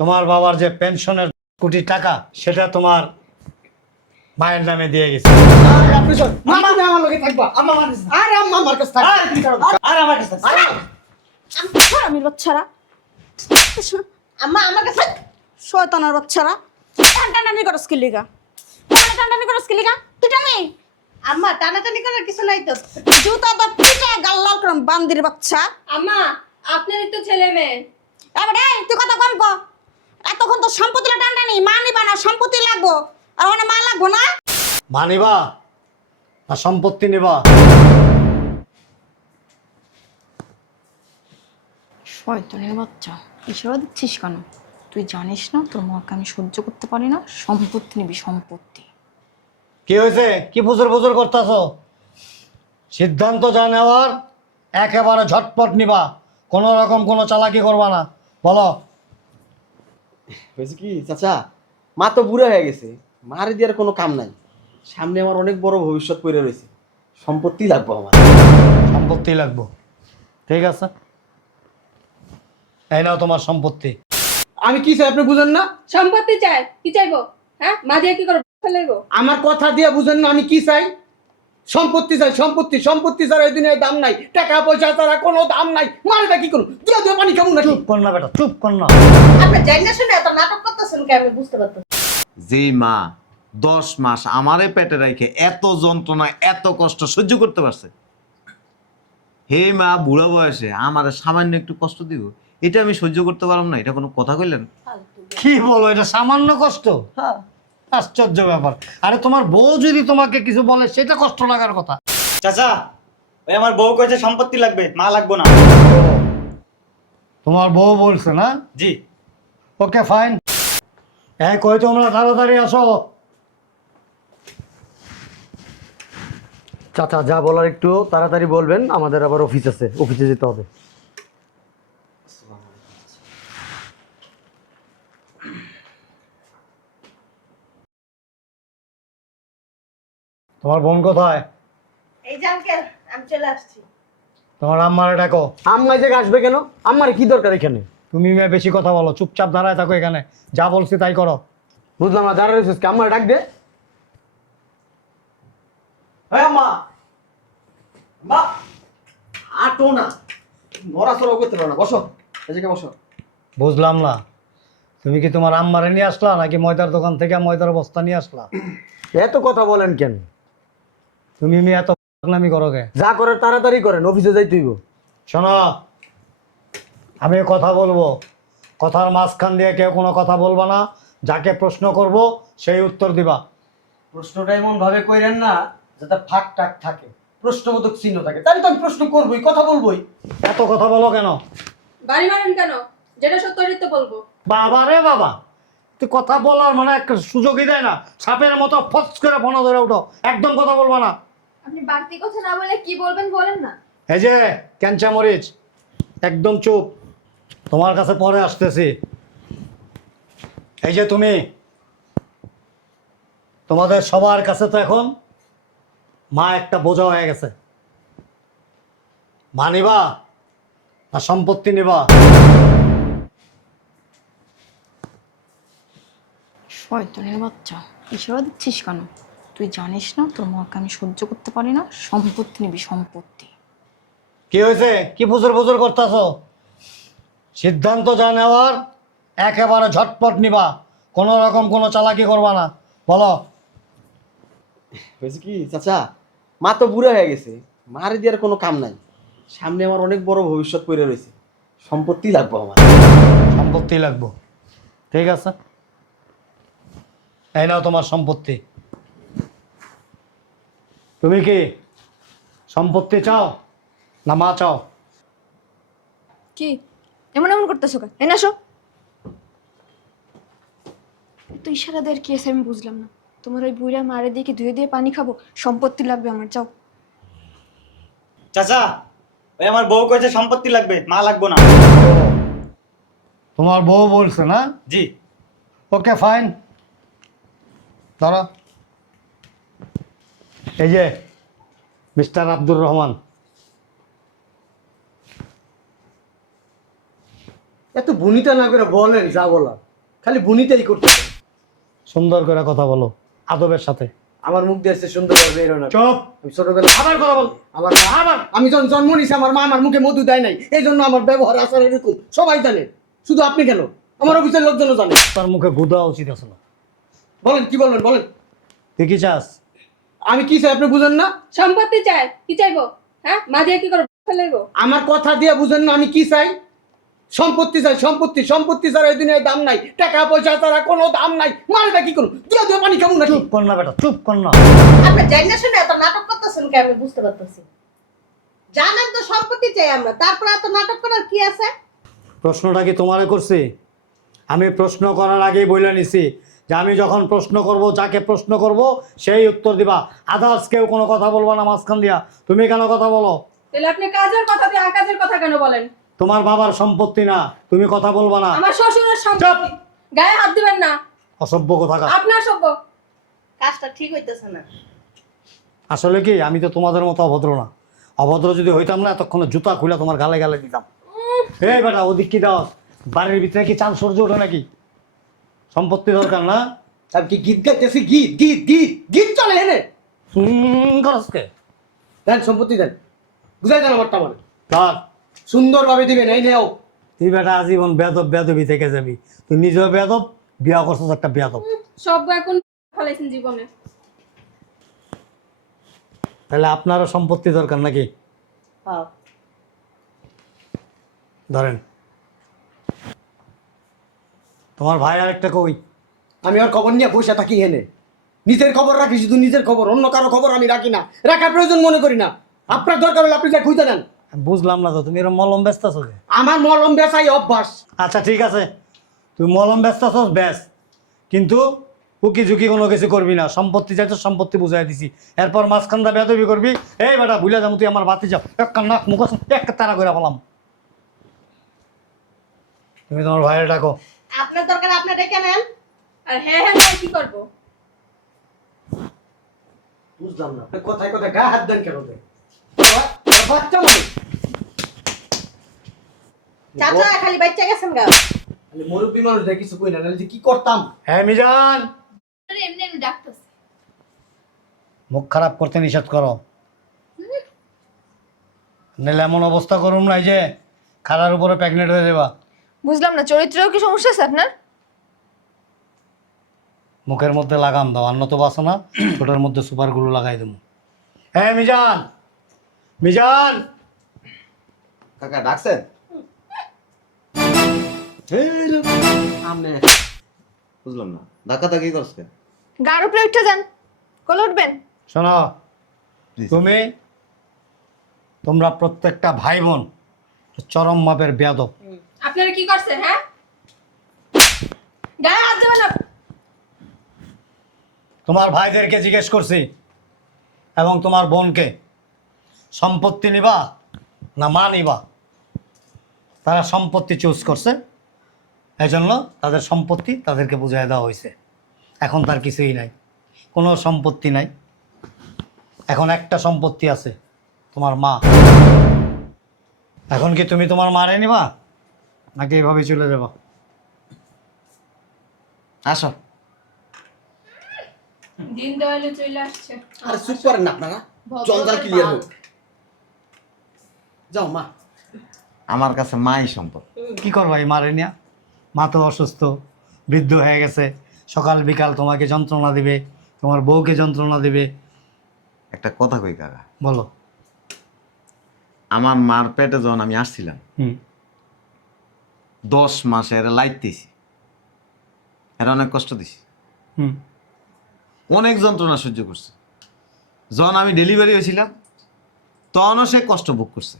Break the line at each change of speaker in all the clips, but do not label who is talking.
তোমার বাবার যে পেনশনের কোটি টাকা সেটা তোমার মায়ের নামে দিয়ে গেছে।
কি
আমি বাচ্চারা।
আম্মা আমার কাছে
শয়তানের বাচ্চারা। টানটানি করো স্কিলিগা টানটানি করো স্কিলিগা তুই টানি
আম্মা টানাটানি করার কিছু নাই তো।
জুতা তো পিটে গাল্লাল করম বান্দির বাচ্চা।
আম্মা আপনারই তো ছেলে মেয়ে।
এবারে তুই কথা কম কো। এতক্ষণ তো সম্পত্তি টানটানি মা নিবা না সম্পত্তি লাগবো। আর মানে মা লাগবো না?
মা নিবা? না সম্পত্তি নিবা?
শয়তানের বাচ্চা ইশারা দিচ্ছিস কেন? তুই জানিস না তোর মাকে আমি সহ্য করতে পারি না? সম্পত্তি নিবি সম্পত্তি।
কি হয়েছে? কি ফুজুর ফুজুর করতেছ? সিদ্ধান্ত যা নেওয়ার একেবারে ঝটপট নিবা। কোনো রকম কোনো চালাকি করবা না। বলো।
হয়েছে কি? চাচা মা তো বুড়া হয়ে গেছে। মারে দেওয়ার কোনো কাম নাই। সামনে আমার অনেক বড় ভবিষ্যৎ পড়ে রয়েছে। সম্পত্তি লাগবে আমার।
সম্পত্তি লাগবো। ঠিক আছে। এই নাও তোমার সম্পত্তি।
আমি কি চাই আপনি বুঝেন না?
সম্পত্তি চাই। কি চাইব? হ্যাঁ? মা দিয়ে কি করব? ফেলব
আমার কথা দিয়ে বুঝেন না আমি কি চাই? সম্পত্তি চাই সম্পত্তি সম্পত্তি ছাড়া এই দুনিয়ায় দাম নাই। টাকা পয়সা ছাড়া কোনো দাম নাই। মারেটা কি করুন দিয়ে দিয়ে পানি খাব নাকি?
চুপ কর না বেটা চুপ কর না।
আপনি যাই না শুনে এত নাটক করতেছেন কি আমি বুঝতে পারতেছি
যে মা দশ মাস আমারে পেটে রেখে এত যন্ত্রণা এত কষ্ট সহ্য করতে পারছে। হে মা বুড়ো বয়সে আমার সামান্য একটু কষ্ট দিব? এটা আমি সহ্য করতে পারলাম না এটা কোনো কথা কইলেন?
কি বলো এটা সামান্য কষ্ট? আশ্চর্য ব্যাপার। আরে তোমার বউ যদি তোমাকে কিছু বলে সেটা কষ্ট লাগার কথা।
চাচা ওই আমার বউ কয়েছে সম্পত্তি লাগবে মা লাগবো না।
তোমার বউ বলছে না?
জি।
Okay fine. হ্যাঁ কই তোমরা তাড়াতাড়ি আসো।
চাচা যা বলার একটু তাড়াতাড়ি বলবেন আমাদের আবার অফিস আছে অফিসে যেতে হবে।
তোমার বোন কোথায়?
এই যে আঙ্কেল আমি চলে আসছি।
তোমার আম্মারে ডাকো।
আম্মা যে আসবে কেন? আমার কি দরকার এখানে?
তুমি মেয়ে বেশি কথা বলো চুপচাপ দাঁড়ায় থাকো এখানে। যা বলছি তাই করো।
বুঝলাম না দাঁড়া রয়েছিস আমার ডাক দে।
হ্যাঁ মা মা আটো না। নড়াচড়াও করতে পারো না। বসো। এদিকে বসো।
বুঝলাম না। তুমি কি তোমার আম্মারে নিয়ে আসলা নাকি ময়দার দোকান থেকে ময়দার বস্তা নিয়ে আসলা?
এত কথা বলেন কেন?
তুমি মেয়ে এত নামি করো কে?
যা করে তাড়াতাড়ি করেন অফিসে যাই তুইব
শোনো আমি কথা বলব। কথার মাঝখান দিয়ে কেউ কোনো কথা বলবা না। যাকে প্রশ্ন করব সেই উত্তর দিবা।
প্রশ্নটা এমন ভাবে কইরেন না যাতে ফাঁক টাক থাকে। প্রশ্নবোধক চিহ্ন থাকে। তাহলে তো আমি প্রশ্ন করবোই কথা বলবোই।
এত কথা বলো কেন?
বাড়ি মারেন কেন? যেটা সত্য তো বলব।
বাবা রে বাবা তুই কথা বলার মানে একটা সুযোগই দেয় না। সাপের মতো ফস করে ফোন ধরে উঠো। একদম কথা বলবা না।
আপনি বাড়তি কথা না বলে কি বলবেন বলেন না।
এই যে ক্যাঞ্চা মরিচ একদম চুপ। তোমার কাছে পরে আসতেছি। এই যে তুমি তোমাদের সবার কাছে তো এখন মা একটা বোঝা হয়ে গেছে। মা নিবা না সম্পত্তি নিবা?
শয়তানের বাচ্চা ইশারা দিচ্ছিস কেন? তুই জানিস না তোর মাকে আমি সহ্য করতে পারি না সম্পত্তি নিবি সম্পত্তি।
কি হয়েছে? কি ফুজুর ফুজুর করতেছ? সিদ্ধান্ত যা নেওয়ার একেবারে ঝটপট নিবা। কোনো রকম কোনো চালাকি করবা না। বলো।
হয়েছে কি? চাচা মা তো বুড়া হয়ে গেছে। মারে দেওয়ার কোনো কাম নাই। সামনে আমার অনেক বড় ভবিষ্যৎ পড়ে রয়েছে। সম্পত্তি লাগবো আমার।
সম্পত্তি লাগবো। ঠিক আছে। এই নাও তোমার সম্পত্তি। তুমি কি সম্পত্তি চাও না মা চাও?
কি? এমন এমন করতেছো কেন? এনে আসো। তো ইশারা দেওয়ার কি আছে আমি বুঝলাম না। তোমার ওই বুড়া মারে দিয়ে কি ধুয়ে দিয়ে পানি খাব। সম্পত্তি লাগবে আমার যাও
চাচা ওই আমার বউ কয়েছে সম্পত্তি লাগবে মা লাগবো না।
তোমার বউ বলছে না?
জি।
ওকে ফাইন ধরো এই যে মিস্টার আব্দুর রহমান।
এত বুনিতা না করে বলেন যা বলা খালি বুনিতেই করতে
সুন্দর করে কথা বলো আদবের সাথে।
আমার মুখ দিয়ে সুন্দর করে বের না
চুপ।
আমি ছোটবেলা
আবার কথা বল।
আমার মা আমার আমি যখন জন্ম নিছি আমার মা আমার মুখে মধু দেয় নাই। এই জন্য আমার ব্যবহার আচার এরকম সবাই জানে। শুধু আপনি কেন? আমার অফিসের লোকজনও জানে।
তার মুখে গুদা উচিত আসলো
বলেন কি বলবেন বলেন।
কি চাস?
আমি কি চাই আপনি বুঝেন না?
সম্পত্তি চাই। কি চাইব? হ্যাঁ? মা দিয়ে কি করব? ফেলে
আমার কথা দিয়ে বুঝেন না আমি কি চাই? সম্পত্তি চাই সম্পত্তি সম্পত্তি ছাড়া এই দুনিয়ায় দাম নাই। টাকা পয়সা ছাড়া কোনো দাম নাই। মারটা কি করুন? দিয়ে দিয়ে পানি খাব নাকি?
চুপ কর না বেটা চুপ কর না।
আপনি জানি না শুনে এত নাটক করতেছেন কে আমি বুঝতে পারতেছি। জানেন তো সম্পত্তি চাই আমরা। তারপরে এত নাটক করার কি আছে?
প্রশ্নটা কি তোমারে করছি? আমি প্রশ্ন করার আগেই বলে নিছি। যে আমি যখন প্রশ্ন করব যাকে প্রশ্ন করব সেই উত্তর দিবা। আদার্স কেউ কোনো কথা বলবা না মাঝখান দিয়া। তুমি কেন কথা বলো?
তাহলে আপনি কাজের কথা দিয়ে আকাজের কথা কেন বলেন?
তোমার বাবার সম্পত্তি না তুমি কথা বলবা না।
আমার শ্বশুরের সম্পত্তি। গায়ে হাত দিবেন না।
অসভ্য কথা
আপনার সভ্য
কাজটা ঠিক হইতেছে না।
আসলে কি আমি তো তোমাদের মতো অভদ্র না। অভদ্র যদি হইতাম না এতক্ষণ জুতা খুলে তোমার গালে গালে দিতাম। এই বেটা ওদিক কি দাও? বাড়ির ভিতরে কি চান সূর্য ওঠে নাকি? সম্পত্তি দরকার না।
আমি কি গীত গাইতেছি? গীত গীত গীত গীত চলে এনে।
করসকে
দেন সম্পত্তি দেন। বুঝাই দেন আমারটা আমার।
ধর
সুন্দরভাবে দিবেন এই নেও।
তুই বেটা আজীবন বেদব বেদবি থেকে যাবি। তুই নিজেও বেদব বিয়া করছিস একটা বেদব।
সব এখন ফেলাইছেন জীবনে।
তাহলে আপনারও সম্পত্তি দরকার নাকি?
হ্যাঁ।
ধরেন। তোমার ভাই আর একটা কই?
আমি আর খবর নিয়ে বসে থাকি হেনে নিজের খবর রাখি শুধু নিজের খবর অন্য কারও খবর আমি রাখি না। রাখার প্রয়োজন মনে করি না। আপনার দরকার হলে আপনি যা খুঁজে নেন
বুঝলাম না তো তুমি এরকম মলম ব্যস্ত আছো।
আমার মলম বেচাই অভ্যাস।
আচ্ছা ঠিক আছে। তুই মলম ব্যস্ত আছো ব্যাস। কিন্তু উকি ঝুঁকি কোনো কিছু করবি না। সম্পত্তি চাইতো সম্পত্তি বুঝাই দিছি। এরপর মাঝখানটা বেদবি করবি। এই বেটা ভুলে যাব তুই আমার বাতি যাও এক নাক মুখ এক তারা করে বললাম তুমি তোমার ভাইয়ের ডাকো।
আপনার দরকার আপনি ডেকে নেন
আর হ্যাঁ হ্যাঁ কি করব?
বুঝলাম না। কোথায় কোথায় গা হাত দেন কেন? বাচ্চা মানুষ।
চাচা খালি বাচ্চা গেছেন গা।
আমি মুরব্বী মানুষ দেখি কিছু কই না নাহলে কি করতাম?
হ্যাঁ মিজান।
এমনি এমনি ডাকতেছে।
মুখ খারাপ করতে নিষেধ করো। নাহলে এমন অবস্থা করুম নাই যে খারার উপরে প্রেগনেন্ট হয়ে যাবা।
বুঝলাম না চরিত্রেও কি সমস্যা আছে আপনার?
মুখের মধ্যে লাগাম দাও অন্য তো বাসো না ছোটোর মধ্যে সুপারগুলো লাগাই দেবো। হ্যাঁ মিজান! মিজান!
কাকা ডাকছেন? আমনে বুঝলাম না ধাক্কা ধাক্কি করছে।
গাড় উপরে উঠে যান কোলে উঠবেন।
শোনো তুমি তোমরা প্রত্যেকটা ভাই বোন চরম মাপের বেয়াদব।
আপনারা কি করছেন হ্যাঁ? গায়ে হাত দেবেন না।
তোমার ভাইদেরকে জিজ্ঞেস করছি, এবং তোমার বোনকে, সম্পত্তি নিবা না মা নিবা? তারা সম্পত্তি চুজ করছে এই জন্য তাদের সম্পত্তি তাদেরকে বুঝিয়ে দেওয়া হয়েছে। এখন তার কিছুই নাই, কোনো সম্পত্তি নাই। এখন একটা সম্পত্তি আছে, তোমার মা। এখন কি তুমি তোমার মারে নিবা? নাকি এইভাবে চলে যাবা?
আসো।
দিন দেওয়ালে চলে আসছে।
আরে চুপ করেন না আপনারা। জঞ্জাল ক্লিয়ার হোক। যাও মা।
আমার কাছে মাই সম্পদ।
কি করব এই মারে নিয়া? মা তো অসুস্থ বৃদ্ধ হয়ে গেছে। সকাল বিকাল তোমাকে যন্ত্রণা দিবে তোমার বউকে যন্ত্রণা দিবে।
একটা কথা কই কাকা?
বলো।
আমার মার পেটে যখন আমি আসছিলাম
হুম।
দশ মাসে এরা লাইট দিছি। এরা অনেক কষ্ট দিছি। অনেক যন্ত্রণা সহ্য করছে। যখন আমি ডেলিভারি হয়েছিলাম তখনও সে কষ্ট ভোগ করছে।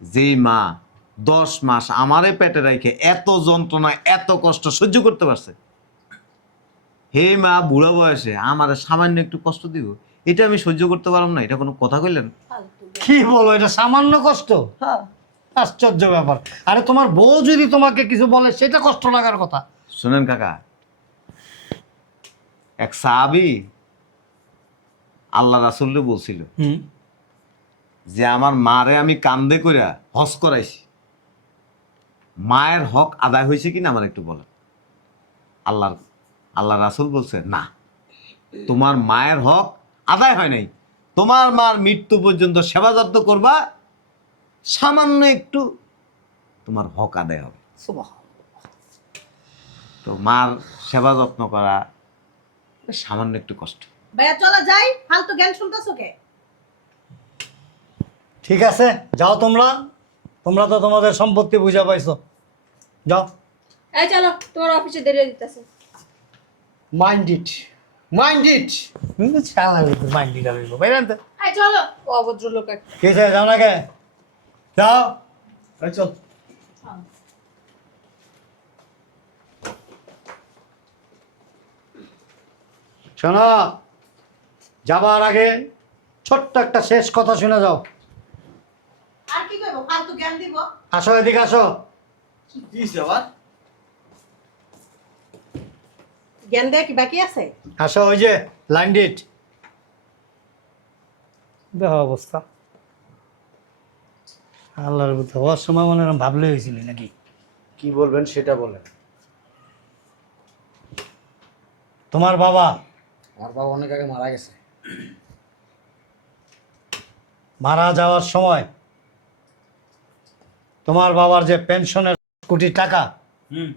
যেই মা দশ মাস আমারে পেটে রেখে এত যন্ত্রণা এত কষ্ট সহ্য করতে পারছে হে মা বুড়া বয়সে আমার সামান্য একটু কষ্ট দিব এটা আমি সহ্য করতে পারলাম না এটা কোনো কথা কইলেন?
কি বলো এটা সামান্য কষ্ট? আশ্চর্য ব্যাপার। আরে তোমার বউ যদি তোমাকে কিছু বলে সেটা কষ্ট লাগার কথা।
শোনেন কাকা এক সাহাবি আল্লাহ রাসুল্লে বলছিল যে আমার মারে আমি কান্দে কইরা হস করাইছি। মায়ের হক আদায় হয়েছে কিনা আমার একটু বলেন। আল্লাহর আল্লাহ রাসুল বলছে না তোমার মায়ের হক আদায় হয় নাই। তোমার মার মৃত্যু পর্যন্ত সেবা যত্ন করবা সামান্য একটু তোমার হক আদায় হবে। তো মার সেবা যত্ন করা সামান্য একটু কষ্ট।
ভাইয়া চলো যাই। ফালতু জ্ঞান শুনতেছো কে?
ঠিক আছে যাও তোমরা। তোমরা তো তোমাদের সম্পত্তি বুঝা পাইছো। যাও।
এই চলো তোমার অফিসে দেরি হয়ে দিতেছে
মাইন্ড ইট মাইন্ড ইট
এই চলো। অভদ্র লোক
কিসে যাও না কে? যাও
চল
শোনো যাবার আগে ছোট্ট একটা শেষ কথা শুনে যাও
আর কি করব? ফালতু জ্ঞান দিব?
আসো এদিকে আসো
কি
জ্ঞান দেওয়া কি বাকি আছে?
আসো ওই যে লাইন ডিট। দেখো অবস্থা। আল্লাহর বুদ্ধ হওয়ার সময় মনে হয় ভাবলে হয়েছিল নাকি?
কি বলবেন সেটা বলেন।
তোমার বাবা?
আমার বাবা অনেক আগে মারা গেছে।
মারা যাওয়ার সময় তোমার বাবার যে পেনশনের কোটি টাকা
হুম।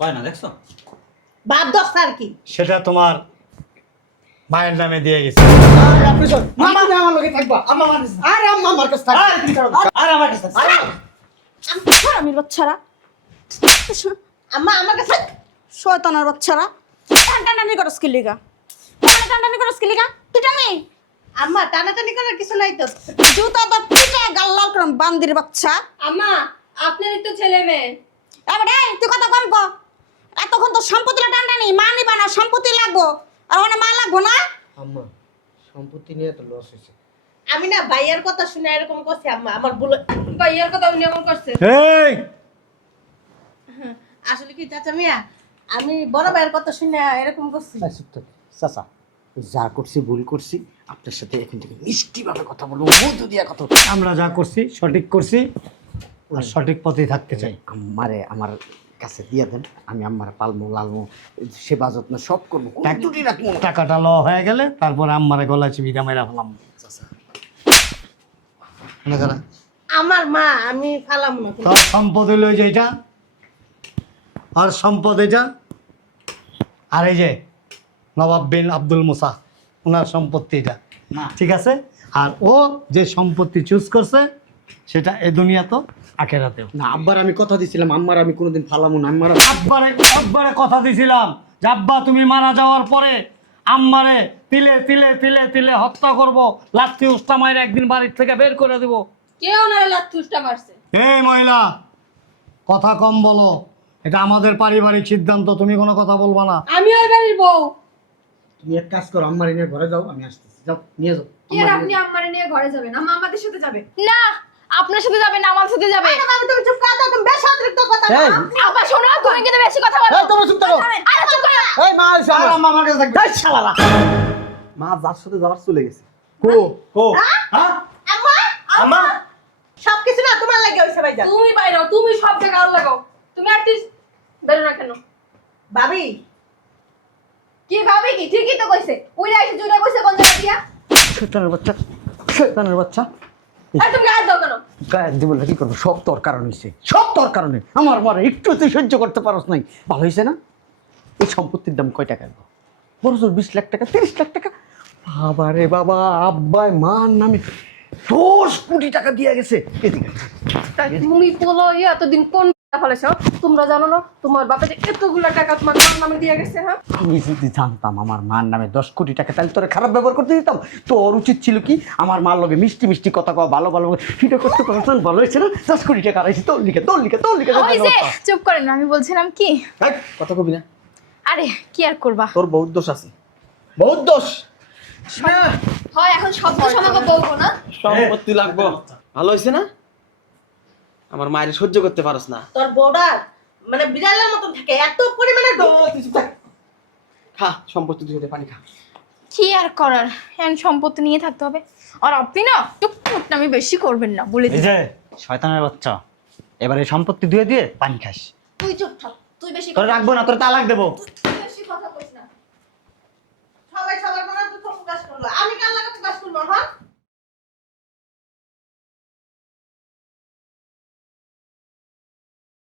কয় না দেখছ?
বাপ দশ আর কি?
সেটা তোমার মায়ের নামে দিয়ে গেছে।
আরে আপনি চল। মা তুমি আমার লগে থাকবা। আম্মা আমার কাছে। আরে আম্মা আমার কাছে থাকবা
আর আমার কাছে
আমি বাচ্চারা
আম্মা আমার কাছে
শয়তানের বাচ্চারা টান টানানি করো স্কিলিগা টান টানানি করো স্কিলিগা তুই টানি
আম্মা টানাটানি করার কিছু নাই তো।
জুতা তো পিটা গাল্লাল করম বান্দির বাচ্চা।
আম্মা আপনারই তো ছেলে মেয়ে।
এবারে তুই কথা কম ক। এতক্ষণ তো সম্পত্তি টান টানি মা নিবা না সম্পত্তি লাগবো। আর ওখানে মা লাগবো না?
আম্মা সম্পত্তি নিয়ে তো লস হয়েছে।
আমি না ভাইয়ার কথা শুনে এরকম করছি আম্মা। আমার ভুল
ভাইয়ার কথা উনি এমন করছে।
এই!
আসলে কি চাচা মিয়া? আমি বড় ভাইয়ের কথা শুনে এরকম করছি।
চাচা যা করছি ভুল করছি আপনার সাথে এখন থেকে মিষ্টিভাবে কথা বলব মধু দিয়া কথা
আমরা যা করছি সঠিক করছি আর সঠিক পথেই থাকতে চাই।
আমারে আমার কাছে দিয়ে দেন আমি আমার পালমো লালমো সেবা যত্ন সব করব। ত্রুটি রাখব। না।
টাকাটা ল হয়ে গেলে তারপর আম্মারে গলায় চিবিটা মেরা ফেলাম। মনে করা
আমার মা আমি ফালাম না
তোর সম্পদ হইল এই যে এটা। আর সম্পদ এটা আর এই যে নবাব বিন আব্দুল মুসা ওনার সম্পত্তি এটা।
না।
ঠিক আছে? আর ও যে সম্পত্তি চুজ করছে সেটা এ দুনিয়া তো আখেরাতেও।
না আব্বার আমি কথা দিছিলাম আম্মার আমি কোনোদিন ফালামো না আম্মার
আব্বারে আব্বারে কথা দিছিলাম যে আব্বা তুমি মারা যাওয়ার পরে আম্মারে তিলে তিলে তিলে তিলে হত্যা করব লাত্তি উস্তা মায়ের একদিন বাড়ির থেকে বের করে দেব।
কে ওনারা লাথুসটা মারছে।
এই মহিলা কথা কম বলো এটা আমাদের পারিবারিক সিদ্ধান্ত তুমি কোনো কথা বলবা না।
আমি ওই বাড়ির বউ।
তুমি এক কাজ করো আম্মার নিয়ে ঘরে যাও আমি আসতেছি যাও নিয়ে যাও।
কি আপনি আম্মারে নিয়ে ঘরে যাবেন? আম্মা আমাদের সাথে যাবে।
না আপনার সাথে যাবে না আমার সাথে যাবে।
আমি তুমি চুপ করে তুমি বেশ অতিরিক্ত কথা বলো।
এই,
শোনো তুমি কিন্তু বেশি কথা বলো।
এই, চুপ থাকো।
আরে চুপ করো।
এই মা এসো
আর
আমার।
আম্মা কাছে থাকবে
এই শালারা। মা যার সাথে যাওয়ার চলে গেছে।
কো
ও হ্যাঁ?
আম্মা
আম্মা।
সবকিছু না তোমার লাগে হইছে ভাইজান।
তুমি বাইরে তুমি সব জায়গায় আর লাগাও তুমি আর্টিস্ট বেরো না কেন?
ভাবি।
কি ভাবে কি? ঠিকই তো কইছে। উইরা এসে জুড়ে কইছে কোন জায়গা দিয়া
শয়তানের বাচ্চা শয়তানের বাচ্চা।
আর তুমি গায়ে দাও কেন?
গায়ে দিব কি করব? সব তোর কারণ হয়েছে। সব তোর কারণে। আমার মারে একটু তুই সহ্য করতে পারস নাই। ভালো হয়েছে না? এই সম্পত্তির দাম কয় টাকা এলো? বড় জোর বিশ লাখ টাকা তিরিশ লাখ টাকা? বাবা রে বাবা আব্বাই মার নামে দশ কোটি টাকা দিয়ে গেছে। এদিকে
তুমি বলো এতদিন কোন তোমরা জানো না তোমার বাপে যে এতগুলো টাকা তোমার মার নামে দিয়ে গেছে হ্যাঁ?
আমি যদি জানতাম আমার মার নামে দশ কোটি টাকা তাহলে তোরে খারাপ ব্যবহার করতে দিতাম। তোর উচিত ছিল কি আমার মার লগে মিষ্টি মিষ্টি কথা কওয়া ভালো ভালো ফিটে করতে পারছেন ভালো হয়েছে না? দশ কোটি টাকা তোর লিখে তোর লিখে তোর লিখে
চুপ করেন আমি বলছিলাম কি?
কথা কবি না।
আরে কি আর করবা?
তোর বহুত দোষ আছে। বহুত দোষ!
হয় এখন শব্দ সমাগম বলব না?
সম্পত্তি লাগবো। ভালো হয়েছে না? আমার মায়ের সহ্য করতে পারস না।
তোর বর্ডার মানে বিড়ালের মতন থাকে এত পরিমাণে
খা সম্পত্তি দিয়ে দে পানি খা।
কি আর করার? এন সম্পত্তি নিয়ে থাকতে হবে। আর আপনি না টুকটুক আমি বেশি করবেন না বলে দিই
শয়তানের বাচ্চা এবারে সম্পত্তি ধুয়ে দিয়ে পানি খাস।
তুই চুপ থাক তুই বেশি
তোর রাখব না তোর তালাক দেবো। সবাই সবার মনে তো করল। আমি লাগাতে করব হ্যাঁ?